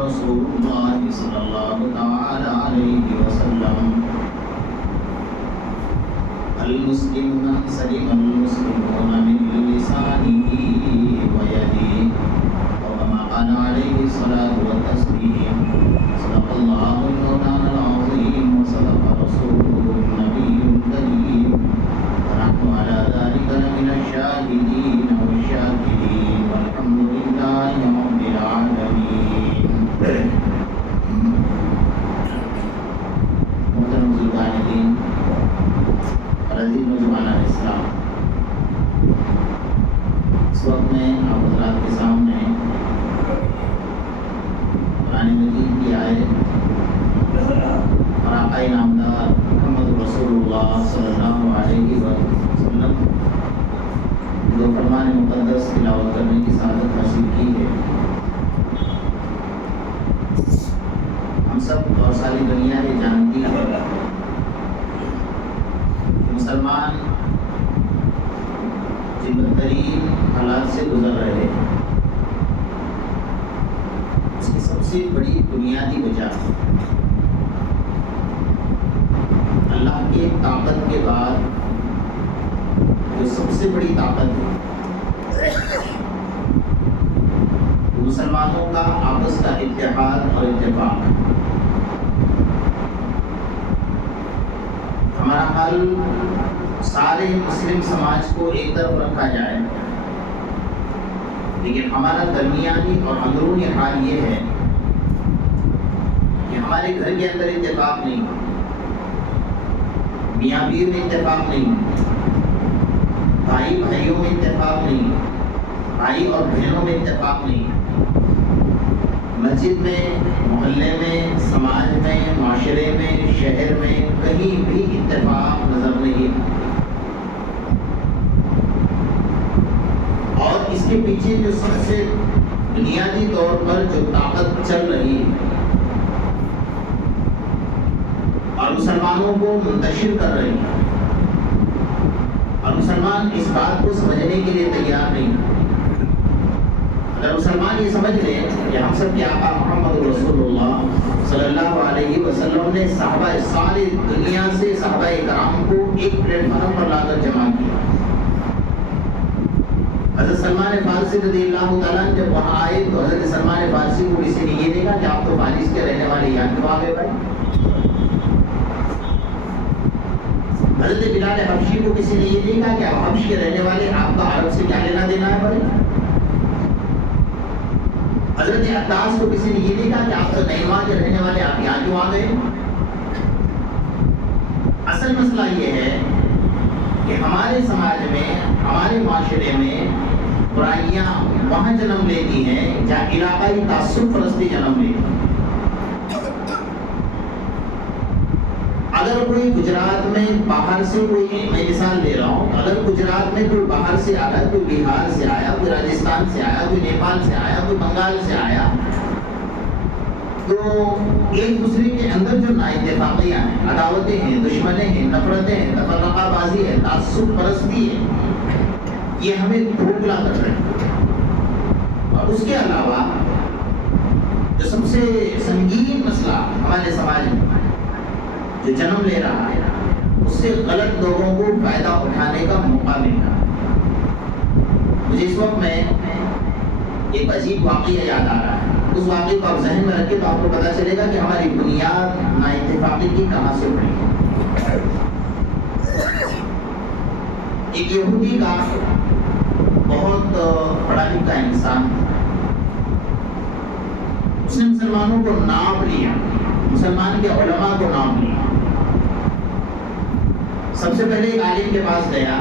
رسول الله صلى الله تعالى عليه وسلم المسلم من سلم المسلمون من لسانه ويده وكما قال عليه الصلاة والتسليم صدق الله المولانا العظيم وصدق رسوله النبي الكريم ونحن على ذلك لمن الشاهدين والشاكرين والحمد لله رب العالمين. محترم بزرگان دین اور عزیز نوجوانان اسلام، اس وقت میں آپ حضرات کے سامنے قرآن مجید کی آیت اور آقا نامدار محمد رسول اللہ صلی اللہ علیہ وسلم جو فرمان مقدس تلاوت کرنے کی سعادت حاصل کی ہے. ہم سب اور ساری دنیا یہ جانتی ہے کہ مسلمان جن بدترین حالات سے گزر رہے ہیں، اس کی سب سے بڑی بنیادی وجہ اللہ کے طاقت کے بعد جو سب سے بڑی طاقت ہے مسلمانوں کا آپس کا اتحاد اور اتفاق. ہمارا حال سارے مسلم سماج کو ایک طرف رکھا جائے، لیکن ہمارا درمیانی اور اندرونی حال یہ ہے کہ ہمارے گھر کے اندر اتفاق نہیں، میاں بیوی میں اتفاق نہیں، بھائی بھائیوں میں اتفاق نہیں، بھائی اور بہنوں میں اتفاق نہیں، مسجد میں، محلے میں، سماج میں، معاشرے میں، شہر میں کہیں بھی اتفاق نظر نہیں. اور اس کے پیچھے جو سب سے بنیادی طور پر جو طاقت چل رہی ہے اور مسلمانوں کو منتشر کر رہی ہے، اور مسلمان اس بات کو سمجھنے کے لیے تیار نہیں. اگر مسلمان یہ سمجھ لیں کہ ہم سب کے آقا محمد رسول اللہ صلی اللہ علیہ وسلم نے صحابہ ساری دنیا سے صحابہ کرام کو ایک پلیٹ فارم پر لا کر جمع کیا. حضرت سلمان فارسی رضی اللہ تعالیٰ جب وہاں آئے تو حضرت سلمان فارسی کو کسی نے یہ دیکھا کہ آپ تو فارس کے رہنے والے یہاں کیوں آ گئے بھائی. حضرت بلال حبشی کو کسی نے یہ دیکھا کہ آپ حبش کے رہنے والے، آپ کا عرب سے کیا لینا دینا ہے بھائی. حضرت عطاس کو کسی نے یہ دیکھا کہ آپ تو نعیمہ کے رہنے والے، آپ یہاں کیوں آ گئے. اصل مسئلہ یہ ہے کہ ہمارے سماج میں، ہمارے معاشرے میں برائیاں وہاں جنم لیتی ہیں جہاں علاقائی تعصب پرستی جنم لیتی ہے. اگر کوئی گجرات میں باہر سے کوئی، میں مثال دے رہا ہوں، اگر گجرات میں کوئی باہر سے آیا، کوئی بہار سے آیا، کوئی راجستھان سے آیا، کوئی نیپال سے آیا، کوئی بنگال سے آیا، تو ایک دوسرے کے اندر جو نااتفاقیاں ہیں، عداوتیں ہیں، دشمنیں ہیں، نفرتیں ہیں، تفرقہ بازی ہے، تعصب پرستی ہے، یہ ہمیں کھوکھلا کر رہے ہیں. اور اس کے علاوہ جو سب سے سنگین مسئلہ ہمارے سماج میں جو جنم لے رہا ہے، اس سے غلط لوگوں کو فائدہ اٹھانے کا موقع مل رہا ہے. مجھے اس وقت میں ایک عجیب واقعہ یاد آ رہا ہے. اس واقعے کو آپ ذہن میں رکھیں تو آپ کو پتہ چلے گا کہ ہماری بنیاد نااتفاقی کی کہاں سے اٹھی ہے. ایک یہودی کا بہت پڑھا لکھا انسان، اس نے مسلمانوں کو ناپ لیا، مسلمان کے علماء کو نام لیا. سب سے پہلے ایک عالم کے پاس گیا،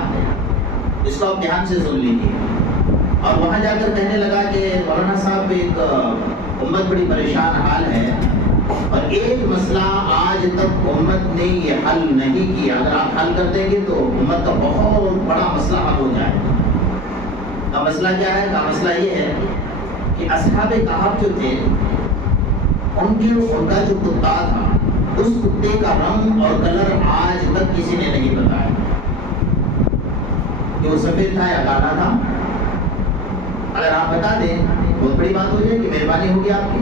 اس کو آپ دھیان سے سن لیجیے، اور وہاں جا کر کہنے لگا کہ مولانا صاحب ایک امت بڑی پریشان حال ہے، اور ایک مسئلہ آج تک امت نے یہ حل نہیں کیا، اگر آپ حل کر دیں گے تو امت کا بہت بڑا مسئلہ حل ہو جائے. کا مسئلہ کیا ہے؟ کا مسئلہ یہ ہے کہ اصحاب کہف جو تھے، ان کا جو کتا تھا، اس کتے کا رنگ اور کلر آج تک کسی نے نہیں بتایا کہ وہ سفید تھا یا کالا تھا. اگر آپ بتا دیں بہت بڑی بات ہو جائے گی، مہربانی ہوگی آپ کی.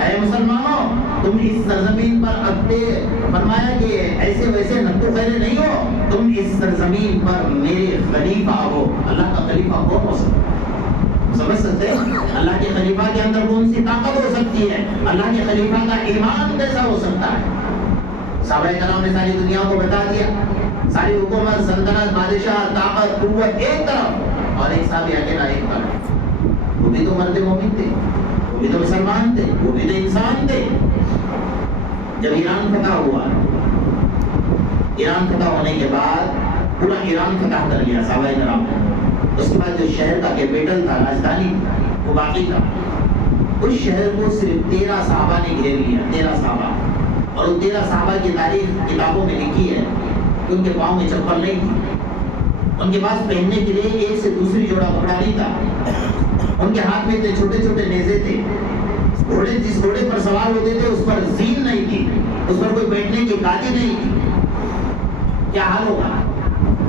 اے مسلمانوں تم اس سرزمین پر اپنے فرمایا کہ ایسے ویسے نتو خیرے نہیں ہو، تم اس سرزمین پر میرے خلیفہ ہو۔ اللہ کا خلیفہ کون ہو سکتا ہے؟ سمجھ سکتے ہیں اللہ کے خلیفہ کے اندر کون سی طاقت ہو سکتی ہے؟ اللہ کے خلیفہ کا ایمان کیسا ہو سکتا ہے؟ صحابہ کرام نے ساری دنیا کو بتا دیا، ساری حکومت، سلطنت، بادشاہ، طاقت، قوت ایک طرف اور ایک صحابی اکیلا ایک طرف۔ وہ بھی تو مرد مومن تھے، وہ بھی تو مسلمان تھے، وہ بھی تو انسان تھے۔ جب ایران فتح ہوا، ایران فتح ہونے کے بعد پورا ایران فتح کر لیا صحابہ کرام نے۔ اس کے بعد جو شہر کا کیپٹل تھا، راجدھانی وہ باقی تھا، اس شہر کو صرف 13 صحابہ نے گھیر لیا، 13 صحابہ۔ اور ان 13 صحابہ کی تاریخ کتابوں میں لکھی ہے کہ ان کے پاؤں میں چپل نہیں تھی، ان کے پاس پہننے کے لیے ایک سے دوسری جوڑا کپڑا نہیں تھا، ان کے ہاتھ میں اتنے چھوٹے چھوٹے نیزے تھے، گھوڑے جس گھوڑے پر سوار ہوتے تھے اس پر زین نہیں تھی، اس پر کوئی بیٹھنے کی گادی نہیں تھی۔ کیا حال ہوگا؟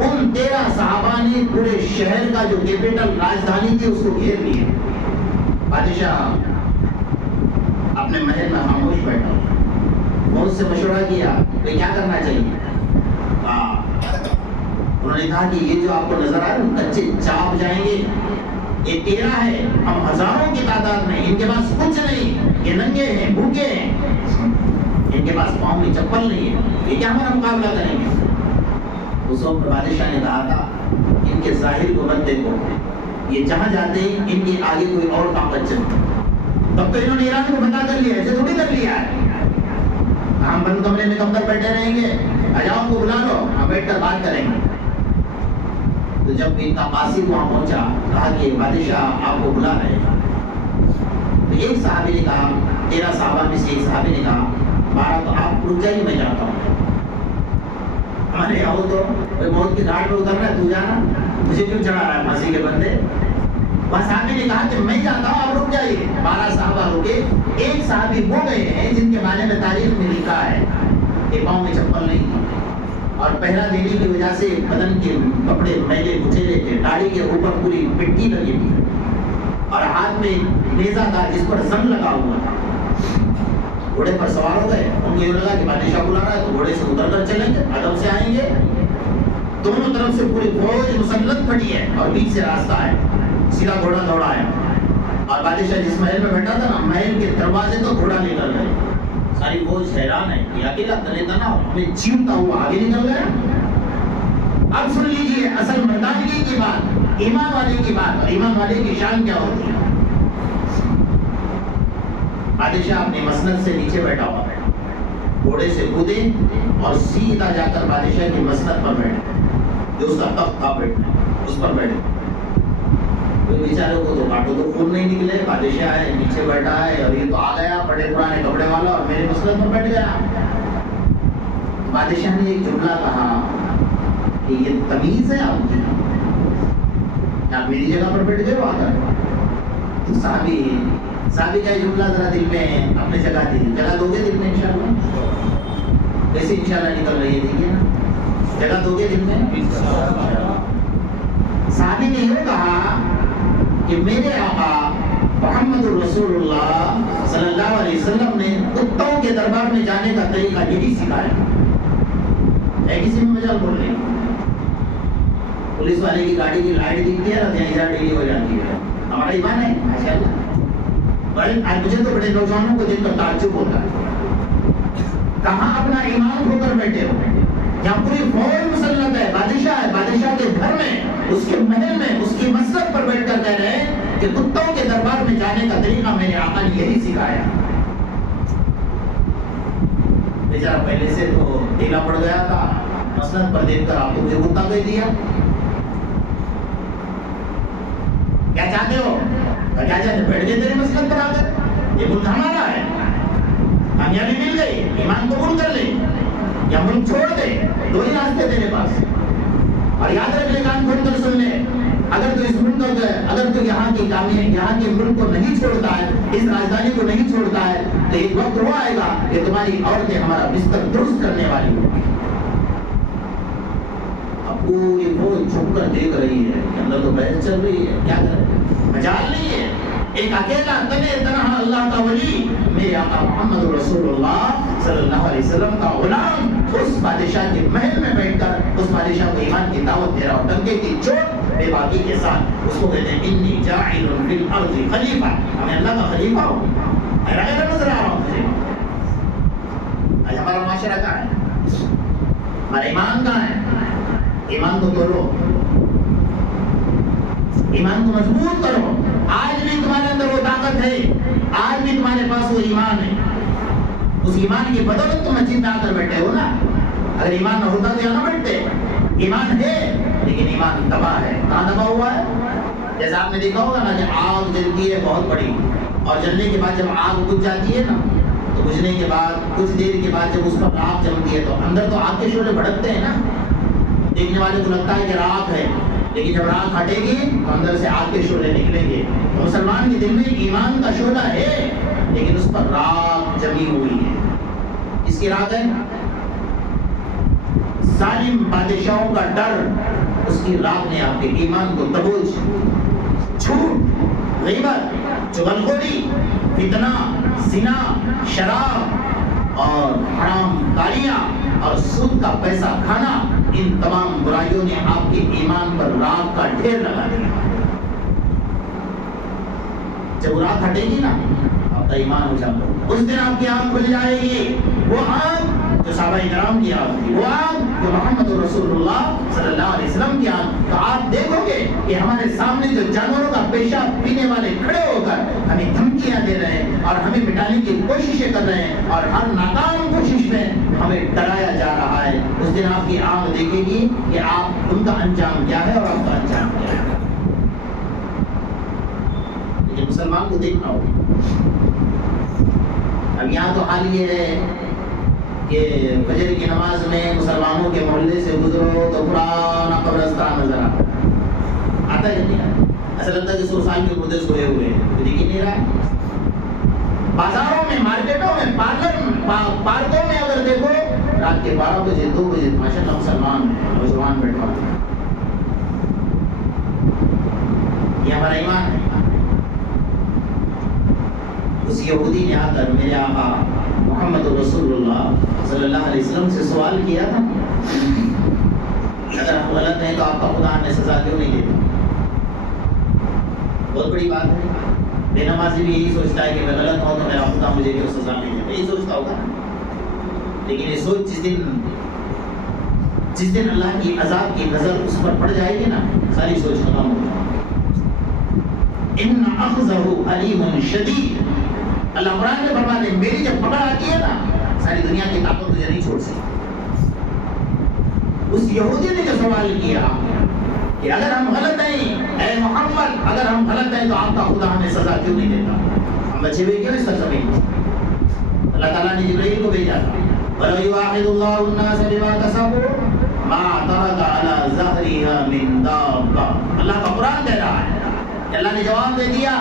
ان 13 صحابہ نے پورے شہر کا جو کیپٹل راجدھانی تھی اس کو گھیر لیا۔ بادشاہ اپنے محل میں خاموش بیٹھا، بہت سے مشورہ کیا کہ کیا کرنا چاہیے۔ انہوں نے کہا کہ یہ جو آپ کو نظر آ رہا ہے کچے چاپ جائیں گے، یہ 13 ہے، ہم ہزاروں کی تعداد میں، ان کے پاس کچھ نہیں، یہ ننگے ہیں، بھوکے ہیں، ان کے پاس پاؤں میں چپل نہیں ہے، یہ کیا ہمارا مقابلہ کریں گے؟ اس وقت بادشاہ نے کہا تھا ان کے ظاہر کو مت دیکھو، یہ جہاں جاتے ہیں ان کے آگے کوئی اور طاقت چلتی۔ تب تو انہوں نے ایران کو بتا کر لیا، ایسے تھوڑی کر لیا ہے، ہم بند کمرے میں کب تک بیٹھے رہیں گے، اجاؤ کو بلا لو، ہم بیٹھ کر بات کریں گے۔ تو جب ان کا قاصد وہاں پہنچا، کہا کہ بادشاہ آپ کو بلا رہے ہیں۔ تو ایک صحابی نے کہا، 13 صحابہ میں سے ایک صحابی نے کہا، بارہ تو آپ رک جائیے، میں جاتا ہوں۔ ہمارے یہاں تو موت کی گھاٹ پہ اترنا ہے، تو جانا، مجھے کیوں چڑھا رہا ہے پھانسی کے بندے؟ وہاں صحابی نے کہا کہ میں جاتا ہوں، آپ رک جائیے۔ 12 صحابہ رکے، ایک صحابی وہ گئے ہیں جن کے بارے میں تاریخ میں لکھا ہے کہ پاؤں میں چپل نہیں تھی اور پہرا دینے کی وجہ سے بدن کے کپڑے میلے کچیلے تھے، داڑھی کے اوپر پوری مٹی لگی تھی اور ہاتھ میں نیزہ تھا جس پر زنگ لگا ہوا تھا۔ گھوڑے پر سوار ہو گئے، ان کو یہ لگا کہ بادشاہ بلا رہا ہے تو گھوڑے سے اتر کر چلیں گے، ادب سے آئیں گے۔ دونوں طرف سے پوری فوج مسلط پڑی ہے اور بیچ سے راستہ ہے، سیدھا گھوڑا دوڑا ہے اور بادشاہ جس محل میں بیٹھا تھا نا، محل کے دروازے تو گھوڑا لے کر گئے۔ ساری فوج حیران ہے کہ اکیلا تنے تنا ہمیں چیمتا ہوا آگے نکل گیا۔ اب سن لیجئے اصل مردانگی کی بات، ایمان والے کی بات، اور ایمان والے کی شان کیا ہوتی ہے۔ بادشاہ اپنی مسند سے نیچے بیٹھا ہوا ہے، گھوڑے سے کودے اور سیدھا جا کر بادشاہ کی مسند پر بیٹھے، جو اس کا تخت تھا بیٹھنا، اس پر بیٹھے۔ بیچارے کو تو کاٹو تو خون نہیں نکلے، بادشاہ ہے نیچے بیٹھا ہے اور یہ تو آ گیا بڑے پرانے کپڑے والا اور میرے مسند پر بیٹھ گیا۔ بادشاہ نے ایک جملہ کہا کہ یہ تمیز ہے آپ کی، آپ میری جگہ پر بیٹھ گئے ہو آ کر۔ صحابی کا جملہ ذرا دل میں اپنے جگہ دیجیے، جگہ دو گے دل میں انشاءاللہ؟ کیسے انشاءاللہ نکل رہی ہے دیکھیے نا، جگہ دو گے دل میں؟ صحابی نے یہ کہا کہ میرے آقا محمد رسول اللہ صلی اللہ علیہ وسلم نے کتوں کے دربار میں جانے کا طریقہ یہی سکھایا ہے۔ کسی میں مجال بول رہے ہیں، پولیس والے کی گاڑی کی لائٹ دکھتی ہے نا، یہاں ڈیلی ہو جاتی ہے، ہمارا ایمان ہے ماشاءاللہ۔ آج مجھے تو بڑے نوجوانوں کو دیکھ کر تعجب ہوتا ہے، کہاں اپنا ایمان کھو کر بیٹھے ہو؟ یہاں پوری فوج مسلط ہے، بادشاہ ہے، بادشاہ کے گھر میں، اس کے محل میں، اس کی مسجد پر بیٹھ کر کہہ رہے ہیں کہ کتوں کے دربار میں جانے کا طریقہ میرے آقا نے یہی سکھایا۔ بیچارہ پہلے سے تو ڈھیلا پڑ گیا تھا، مسجد پر دیکھ کر آپ کو مجھے کتا کہہ دیا، کیا چاہتے ہو؟ کیا چاہتے ہو؟ بیٹھ گئے تیرے مسجد پر آ کر، یہ ملک ہمارا ہے، کامیابی مل گئی، ایمان قبول کر لے یا ملک چھوڑ دے، دو ہی راستے تیرے پاس۔ اور یاد رکھ لے، کان کھول کر سن لے، اگر تو اس ملک کو، اگر تو یہاں کی کامیابی، یہاں کے ملک کو نہیں چھوڑتا ہے، اس راجدھانی کو نہیں چھوڑتا ہے، تو ایک وقت وہ آئے گا کہ تمہاری عورتیں ہمارا بستر درست کرنے والی ہوگی۔ اب پوری فوج چھپ کر دیکھ رہی ہے کہ اندر تو بحث چل رہی ہے، کیا کرے، مجال نہیں ہے۔ ایک اکیلا تنہا تنہا اللہ کا ولی میرے آقا محمد رسول اللہ صلی اللہ علیہ وسلم کا غلام اس بادشاہ کے محل میں بیٹھ کر اس بادشاہ کو ایمان کی دعوت دے رہا ہوں، ڈنکے کی چوٹ بے باکی کے ساتھ۔ اس کو کہتے ہیں انی جاعل فی الارض خلیفہ، میں اللہ کا خلیفہ ہوں، میرا غیر نظر آ رہا ہوں مجھے۔ آج ہمارا معاشرہ کہاں ہے؟ ہمارا ایمان کہاں ہے؟ ایمان کو توڑو، ایمان کو مضبوط کرو۔ آج بھی تمہارے اندر وہ طاقت ہے، آج بھی تمہارے پاس وہ ایمان ہے، اس ایمان کی بدولت تم مسجد میں آ کر بیٹھے ہو نا۔ اگر ایمان نہ ہوتا تو یہاں نہ بیٹھتے۔ ایمان ہے لیکن ایمان تباہ ہے۔ کہاں تباہ ہوا ہے؟ جیسے آپ نے دیکھا ہوگا نا کہ آگ جلتی ہے بہت بڑی، اور جلنے کے بعد جب آگ بجھ جاتی ہے نا، تو بجھنے کے بعد کچھ دیر کے بعد جب اس پر راکھ جمتی ہے تو اندر تو آگ کے شعلے بھڑکتے ہیں نا، دیکھنے والے کو لگتا ہے کہ راکھ ہے، لیکن جب راکھ ہٹے گی تو اندر سے آگ کے شعلے نکلیں گے۔ تو مسلمان کے دل میں ایمان کا شعلہ ہے لیکن اس پر راکھ جمی ہوئی ہے۔ اس کی راکھ ہے ظالم بادشاہوں کا ڈر، اس کی راکھ نے آپ کے ایمان کو دبوچ، جھوٹ، غیبت، چغلخوری، فتنہ، زنا، شراب اور حرام کاریاں اور سود کا پیسہ کھانا، ان تمام برائیوں نے آپ کے ایمان پر راکھ کا ڈھیر لگا دیا۔ جب راکھ ہٹے گی نا آپ کا ایمان اجاگر ہوگا، اس دن آپ کی آنکھ کھل جائے گی، وہ آنکھ جو صحابہ کرام کی آنکھ تھی، وہ آنکھ جو محمد رسول اللہ صلی اللہ علیہ وسلم کی آنکھ۔ تو آپ دیکھو گے کہ ہمارے سامنے جو جانوروں کا پیشاب پینے والے کھڑے ہو کر ہمیں دھمکیاں دے رہے ہیں اور ہمیں مٹانے کی کوششیں کر رہے ہیں، اور ہر ناکام کوشش میں ہمیں ڈرایا جا رہا ہے، اس دن آپ کی آنکھ دیکھے گی کہ آپ ان کا انجام کیا ہے اور آپ کا انجام کیا ہے۔ لیکن مسلمان کو دیکھنا ہوگا۔ اب یہاں تو حال یہ ہے کہ فجر کی نماز میں مسلمانوں کے محلے سے گزرو تو پرانا قبرستان نظر آتا ہے نہیں آتا؟ ایسا لگتا ہے کہ 100 سال کے مردے سوئے ہوئے ہیں، دیکھ ہی نہیں رہا ہے۔ بازاروں میں، مارکیٹوں میں، پارکوں میں اگر دیکھو رات کے 12 بجے 2 بجے ماشاءاللہ مسلمان ہیں، نوجوان بیٹھا ہوتا ہے۔ یہ ہمارا ایمان ہے۔ اس یہودی نے آ کر میرے آقا محمد رسول اللہ صلی اللہ علیہ وسلم سے سوال کیا تھا، اگر ہم غلط ہیں تو آپ کا خدا ہمیں سزا کیوں نہیں دیتا؟ بہت بڑی بات ہے۔ بے نمازی بھی یہی سوچتا ہے کہ میں غلط ہوں تو میرا خدا مجھے کیوں سزا نہیں دیتا، یہی سوچتا ہوگا۔ لیکن یہ سوچ جس دن اللہ کی عذاب کی نظر اس پر پڑ جائے گی نا، ساری سوچ ختم ہو جائے گی۔ ان اخذہ علیم شدید، اللہ قرآن میں فرماتے ہیں میری جب پکڑ آتی ہے نا، ساری دنیا کی طاقت مجھے نہیں چھوڑ سکتی۔ اس یہودی نے جو سوال کیا کہ اگر ہم غلط ہیں اے محمد، اگر ہم غلط ہیں تو آپ کا خدا ہمیں سزا کیوں نہیں دیتا؟ ہم بچے ہوئے کیوں اس سرزمین میں؟ اللہ تعالیٰ نے جبرائیل کو بھیجا تھا، وَلَوْ يُؤَاخِذُ اللَّهُ النَّاسَ بِمَا كَسَبُوا مَا تَرَكَ عَلَى ظَهْرِهَا مِن دَابَّةٍ۔ اللہ کا قرآن کہہ رہا ہے، اللہ نے جواب دے دیا،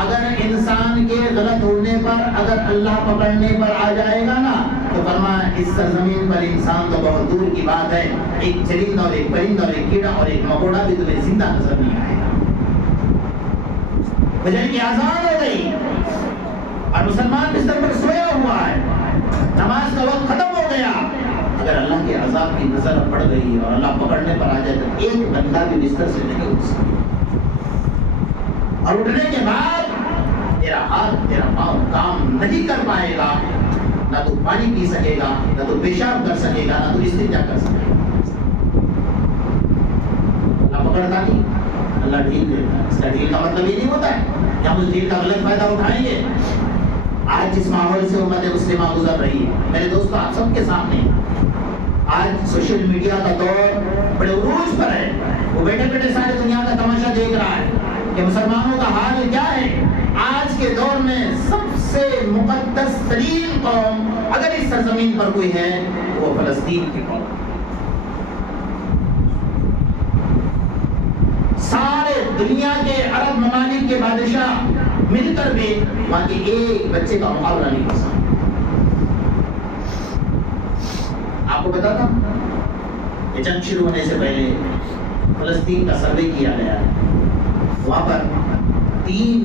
اگر انسان کے غلط ہونے پر اگر اللہ پکڑنے پر آ جائے گا نا تو فرمایا اس سرزمین پر انسان تو بہت دور کی بات ہے، ایک چرند اور ایک پرند اور ایک کیڑا اور ایک مکوڑا بھی تمہیں زندہ نظر نہیں آئے گا۔ فجر کی اذان ہو گئی اور مسلمان بستر پر سویا ہوا ہے، نماز کا وقت ختم ہو گیا، اگر اللہ کے عذاب کی نظر پڑ گئی اور اللہ پکڑنے پر آ جائے تو ایک بندہ بھی بستر سے نہیں اٹھ سکتا، اور اٹھنے کے بعد تیرا ہاتھ تیرا پاؤں کام نہیں کر پائے گا، نہ تو پانی پی سکے گا، نہ تو پیشاب کر سکے گا، نہ تو استنجا کر سکے گا۔ اللہ پکڑتا نہیں، اللہ ڈھیل دیتا ہے۔ اس کا ڈھیل کا مطلب یہ نہیں ہوتا ہے کہ ہم اس ڈھیل کا غلط فائدہ اٹھائیں گے۔ آج جس ماحول سے امت مسلمہ گزر رہی ہے میرے دوستو، آپ سب کے سامنے آج سوشل میڈیا کا دور بڑے عروج پر ہے، وہ بیٹھے بیٹھے ساری دنیا کا تماشا دیکھ رہا ہے کہ مسلمانوں کا حال کیا ہے۔ آج کے دور میں سب سے مقدس ترین قوم اگر اس سرزمین پر کوئی ہے وہ فلسطین کی قوم۔ سارے دنیا کے عرب ممالک کے بادشاہ مل کر بھی وہاں کے ایک بچے کا مقابلہ نہیں کر سکتے۔ آپ کو پتا تھا کہ جنگ شروع ہونے سے پہلے فلسطین کا سروے کیا گیا ہے، وہاں پر 3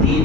3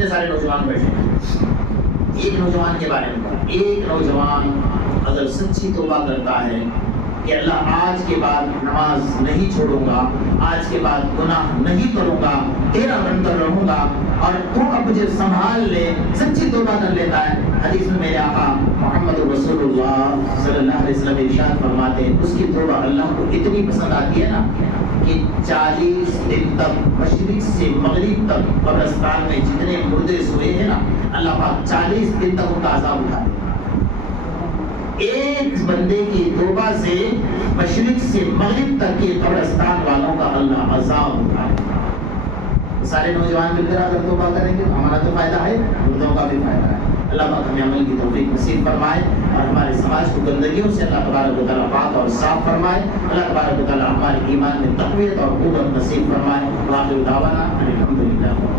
اتنے سارے نوجوان بیٹھے ہیں. ایک نوجوان کے بارے میں پڑھا. ایک نوجوان اگر سچی توبہ کرتا ہے کہ اللہ آج کے بعد نماز نہیں چھوڑوں گا, آج کے بعد گناہ نہیں کروں گا, تیرا بنکر رہوں گا اور تو اب مجھے سنبھال لے, سچی توبہ کر لیتا ہے. حدیث میں میرے آقا محمد رسول اللہ صلی اللہ علیہ وسلم ارشاد فرماتے ہیں اس کی توبہ اللہ کو اتنی پسند آتی ہے نا کہ 40 دن تک مشرق سے مغرب تک قبرستان میں جتنے مردے سوئے ہیں نا, اللہ پاک 40 دن تک ان کا عذاب اٹھا دے. ایک بندے کی توبہ سے مشرق سے مغرب تک کے قبرستان والوں کا اللہ عذاب اٹھائے. سارے نوجوان مل کر اگر توبہ کریں گے تو ہمارا تو فائدہ ہے, مردوں کا بھی فائدہ ہے. اللہ پاک ہمیں عمل کی توفیق نصیب فرمائے اور ہمارے سماج کو گندگیوں سے اللہ تبارک و تعالیٰ پاک اور صاف فرمائے. اللہ تبارک و تعالیٰ ہمارے ایمان میں تقویت اور قوت نصیب فرمائے. وآخر دعوانا الحمدللہ.